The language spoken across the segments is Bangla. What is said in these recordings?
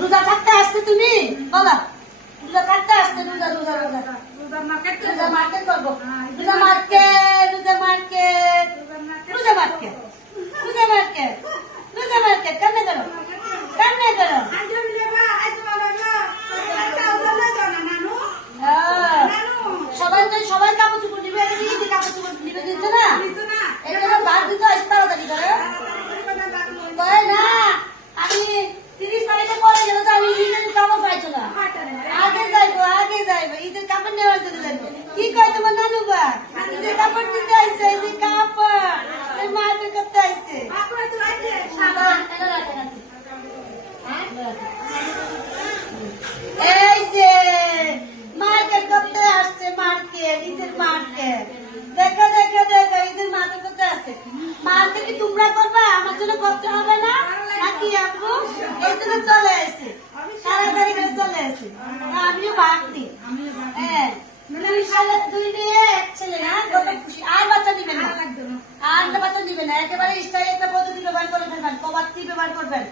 রোজা থাকতে আসতে তুমি বলো, রোজা থাকতে আসতে, রোজা রোজা রোজা রোজা মার্কেট করবো, রোজা মার্কেট, রোজা মার্কেট, রোজা মার্কেট, রোজা মার্কেট, রোজা মার্কেট, কেমনে করো, কেমনে করো? সবাই তো সবাই কাপড় চুপড় নিবে, কাপড় চুপড় নিবে দিত না, এই জন্য বাদ দিতে আসতে তাড়াতাড়ি করে না। আমি 30 তারিখে পরে গেলে তো আমি ঈদের কাপড় পাইছো না, আগে যাইবো ঈদের কাপড় নেওয়ার জন্য যাইবো। কি কয় তোমার নানু বা ঈদের কাপড় দিতে আইছে, ঈদের কাপড় মার্কেট করতে আইছে। এই যে মার্কেট করতে আসছে, মার্কেট, ঈদের মার্কেট, দেখো দেখো দেখো ঈদের মার্কেট করতে আসছে। মার্কেট কি তোমরা করবা, আমার জন্য করতে হবে না নাকি আব্বু? এই জন্য চলে আসছে, তাড়াতাড়ি করে চলে আসছে। আমিও ভাগ দিই, হ্যাঁ 2 মেয়ে 1 ছেলে না, কত খুশি। আর বাচ্চা দিবেন না, আর বাচ্চা দিবেন না, একেবারে স্থায়ী একটা পদ্ধতি ব্যবহার করে ফেলবেন, কবাত্তি ব্যবহার করবেন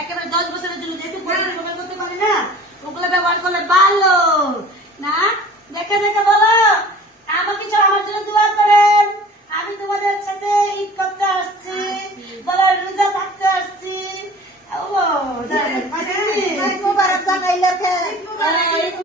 একেবারে 10 বছরের জন্য, যেহেতু পদ্ধতি ব্যবহার করতে পারি না, ওগুলো ব্যবহার করলে ভালো না। দেখে দেখে বলো, আমাকে আমার জন্য দোয়া করেন, আমি তোমাদের সাথে ঈদ করতে আসছি, বলো রোজা থাকতে আসছি। ও